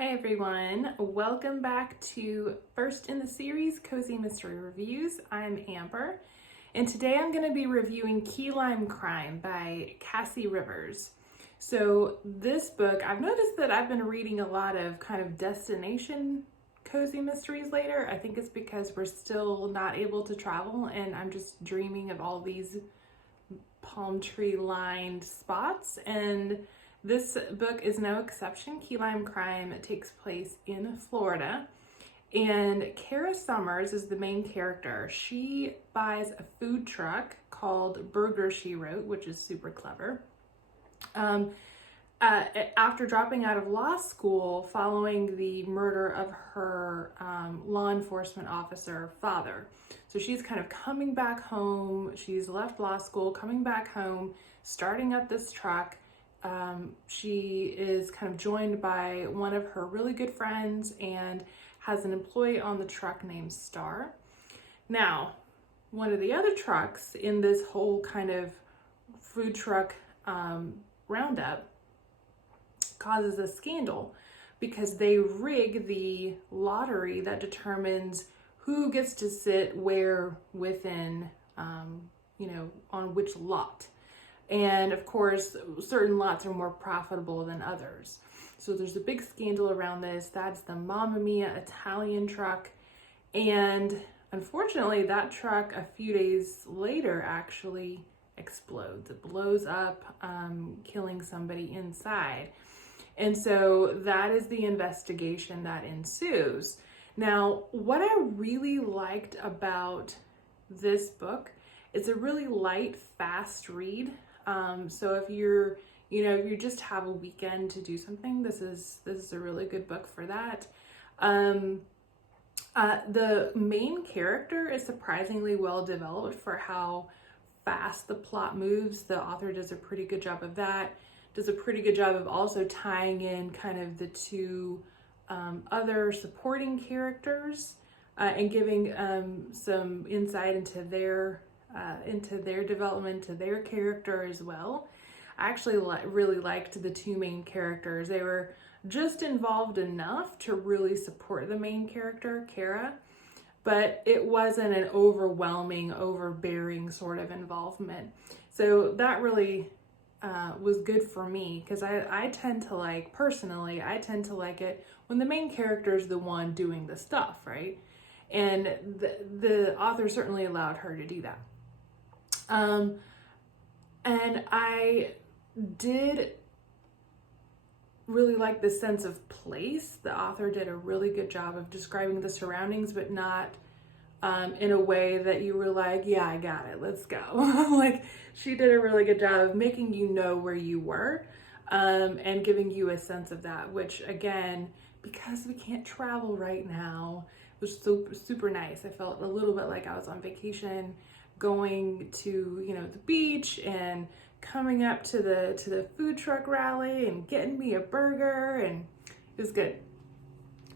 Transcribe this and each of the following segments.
Hi everyone, welcome back to first in the series, Cozy Mystery Reviews. I'm Amber, and today I'm going to be reviewing Key Lime Crime by Cassie Rivers. So this book, I've noticed that I've been reading a lot of kind of destination cozy mysteries later. I think it's because we're still not able to travel and I'm just dreaming of all these palm tree lined spots, and this book is no exception. Key Lime Crime takes place in Florida, and Kara Summers is the main character. She buys a food truck called Burger She Wrote, which is super clever. After dropping out of law school following the murder of her law enforcement officer father. So she's kind of coming back home. She's left law school, coming back home, starting up this truck. She is kind of joined by one of her really good friends and has an employee on the truck named Star. Now, one of the other trucks in this whole kind of food truck roundup causes a scandal because they rig the lottery that determines who gets to sit where within, on which lot. And of course, certain lots are more profitable than others. So there's a big scandal around this. That's the Mamma Mia Italian truck. And unfortunately, that truck a few days later actually explodes. It blows up, killing somebody inside. And so that is the investigation that ensues. Now, what I really liked about this book, it's a really light, fast read. So if you just have a weekend to do something, this is a really good book for that. The main character is surprisingly well developed for how fast the plot moves. The author does a pretty good job of that. Does a pretty good job of also tying in kind of the two other supporting characters and giving some insight into their development, to their character as well. I actually really liked the two main characters. They were just involved enough to really support the main character, Kara, but it wasn't an overwhelming, overbearing sort of involvement. So that really was good for me, because I tend to like it when the main character is the one doing the stuff, right? And the author certainly allowed her to do that. And I did really like the sense of place. The author did a really good job of describing the surroundings, but not in a way that you were like, yeah, I got it, let's go. Like, she did a really good job of making you know where you were and giving you a sense of that, which again, because we can't travel right now, was super, super nice. I felt a little bit like I was on vacation, going to, the beach and coming up to the food truck rally and getting me a burger, and it was good.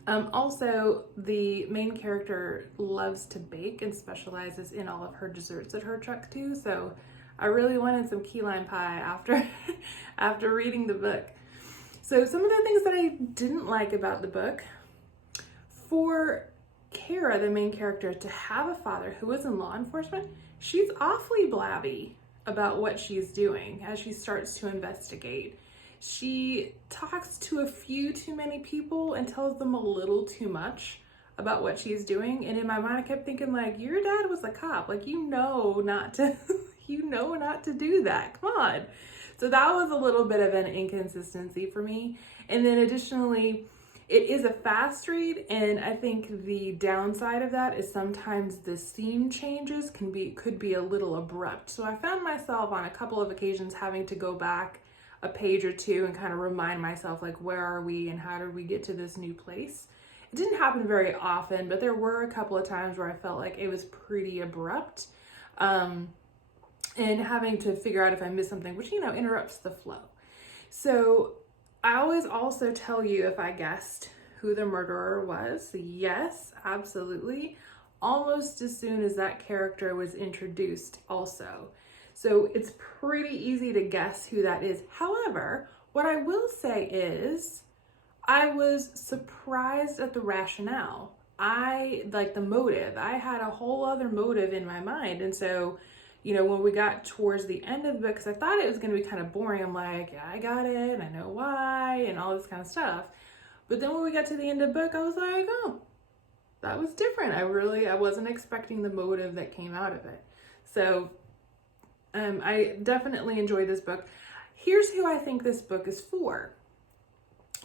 Also, the main character loves to bake and specializes in all of her desserts at her truck too. So I really wanted some key lime pie after reading the book. So some of the things that I didn't like about the book, for Kara, the main character, to have a father who was in law enforcement, she's awfully blabby about what she's doing as she starts to investigate. She talks to a few too many people and tells them a little too much about what she's doing. And in my mind, I kept thinking, like, your dad was a cop. Like, not to, not to do that. Come on. So that was a little bit of an inconsistency for me. And then additionally, it is a fast read, and I think the downside of that is sometimes the scene changes could be a little abrupt. So I found myself on a couple of occasions having to go back a page or two and kind of remind myself, like, where are we and how did we get to this new place? It didn't happen very often, but there were a couple of times where I felt like it was pretty abrupt, and having to figure out if I missed something, which, interrupts the flow. So I always also tell you if I guessed who the murderer was. Yes, absolutely. Almost as soon as that character was introduced also. So it's pretty easy to guess who that is. However, what I will say is I was surprised at the rationale. I like the motive. I had a whole other motive in my mind. And so, when we got towards the end of the book, because I thought it was going to be kind of boring, I'm like, yeah, I got it. I know why, and all this kind of stuff. But then when we got to the end of the book, I was like, oh, that was different. I wasn't expecting the motive that came out of it. So I definitely enjoyed this book. Here's who I think this book is for.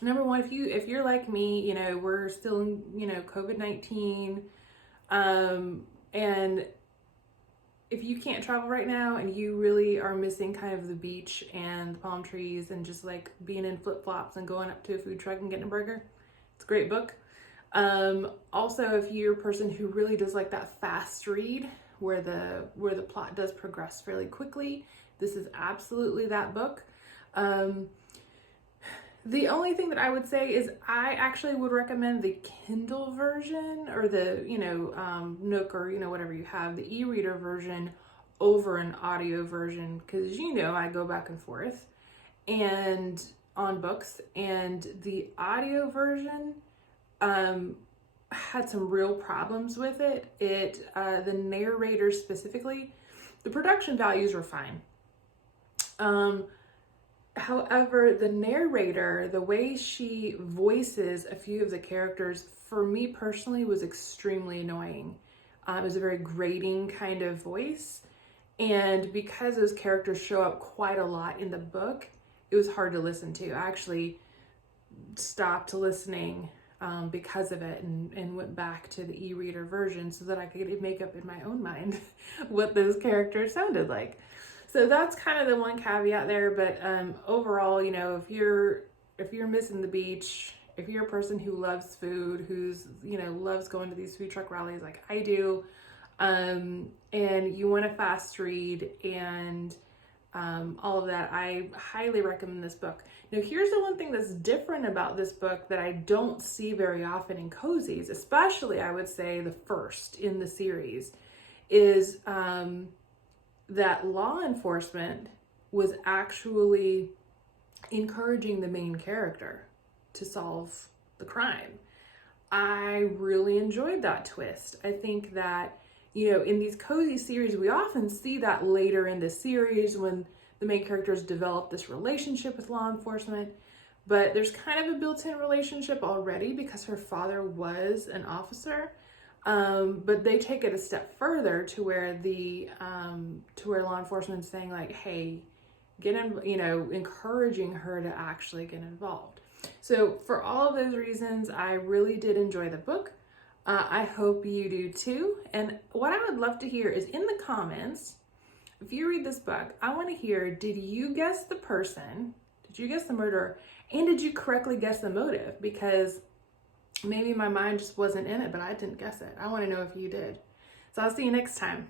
Number one, if you're like me, we're still in, COVID-19, and if you can't travel right now and you really are missing kind of the beach and the palm trees and just like being in flip-flops and going up to a food truck and getting a burger, it's a great book. Also, if you're a person who really does like that fast read where the plot does progress fairly quickly, this is absolutely that book. The only thing that I would say is I actually would recommend the Kindle version or the, Nook or, whatever you have, the e-reader version over an audio version, because, I go back and forth and on books, and the audio version had some real problems with it. The narrator specifically, the production values were fine. However, the narrator, the way she voices a few of the characters, for me personally, was extremely annoying. It was a very grating kind of voice. And because those characters show up quite a lot in the book, it was hard to listen to. I actually stopped listening because of it and went back to the e-reader version so that I could make up in my own mind what those characters sounded like. So that's kind of the one caveat there, but overall, if you're missing the beach, if you're a person who loves food, who's loves going to these food truck rallies like I do, and you want a fast read and all of that, I highly recommend this book. Now, here's the one thing that's different about this book that I don't see very often in cozies, especially I would say the first in the series, is that law enforcement was actually encouraging the main character to solve the crime. I really enjoyed that twist. I think that, in these cozy series, we often see that later in the series when the main characters develop this relationship with law enforcement, but there's kind of a built-in relationship already because her father was an officer. But they take it a step further to where where law enforcement is saying like, hey, get in, encouraging her to actually get involved. So for all of those reasons, I really did enjoy the book. I hope you do too. And what I would love to hear is in the comments, if you read this book, I want to hear, did you guess the person? Did you guess the murderer? And did you correctly guess the motive? Because maybe my mind just wasn't in it, but I didn't guess it. I want to know if you did. So I'll see you next time.